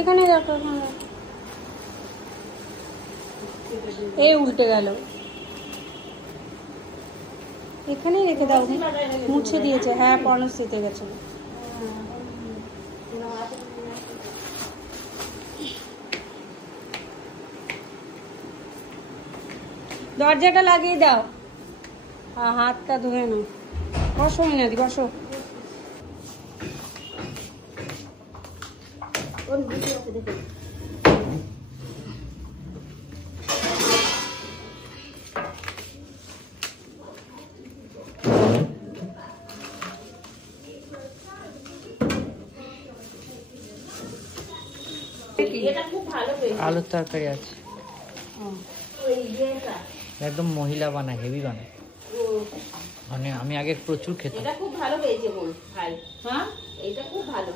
এখানে রাখো, এই উল্টে গেল। এখানেই রেখে দাও, মুছে দিয়েছে। হ্যাঁ, পর্ণশ্রীতে গেছে। দরজাটা লাগিয়ে দাও। হ্যাঁ, হাতটা ধুয়ে নাও। বসো মিনাদি, বসো। আলুর তরকারি আছে, একদম মহিলা বানায়, হেভি বানায়। মানে আমি আগে প্রচুর খেতাম। এটা খুব ভালো পেয়েছে বোন ভাই। হ্যাঁ, এটা খুব ভালো।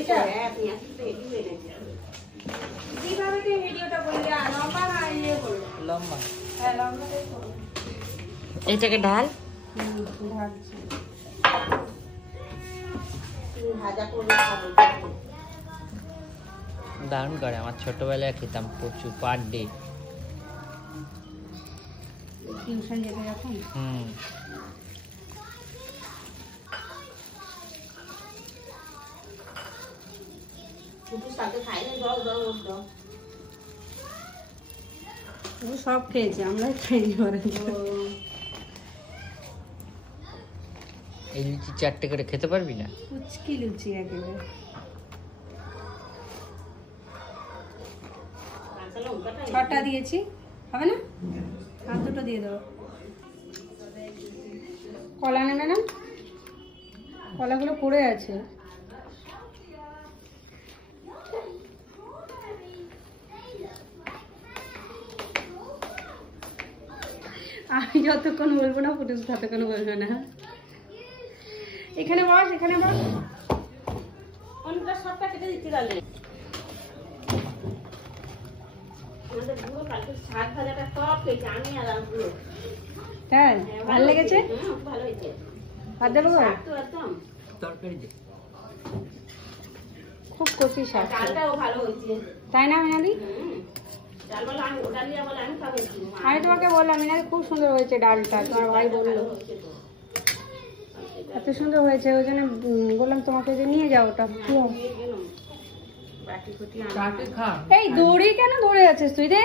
এটা হ্যাঁ, পেঁয়াজ তো হেভি এনেছে। কিভাবে কি ভিডিওটা করলে? লম্বা না ইয়ে করলে? লম্বা। হ্যাঁ, লম্বাটাই করো। এইটাকে ঢাল। ঢালছি। ভাজা করে খাবো। দারুণ করে, আমার ছোটবেলায় খেতাম প্রচুর, পার ডে। টিউশন যেতে যখন। শুধু সাথে খাই না, দাও দাও দাও। ও সব খেয়েছে, আমরা খাইনি। এই লুচি 4টে করে খেতে পারবি না? কুচকি লুচি একেবারে। ছটা দিয়েছি, হবে না? আর দুটো দিয়ে দেবো। কলা নেবে না? কলাগুলো পড়ে আছে। আমি যতক্ষণ বলবো না, পুটুস ততক্ষণ বলবে না। এখানে বস, এখানে বস। অনেকটা সবটা কেটে দিচ্ছি তাহলে। আমাদের বুড়ো কালকে শাক ভাজাটা সব খেয়েছে, আমি আর বুড়ো। তাই ভালো লেগেছে? ভালো হয়েছে। আর দেবো? তো একদম তরকারি দে। খুব কচি শাক। ডালটাও ভালো হয়েছে, তাই না মিনাদি? ডাল বলে আমি ডালিয়া বলে আমি খাবো। আমি তোমাকে বললাম মিনাদি খুব সুন্দর হয়েছে ডালটা, তোমার ভাই বললো এত সুন্দর হয়েছে, ওই জন্য বললাম তোমাকে যে নিয়ে যাও ওটা। এই দড়ি কেন ধরে আছিস তুই রে?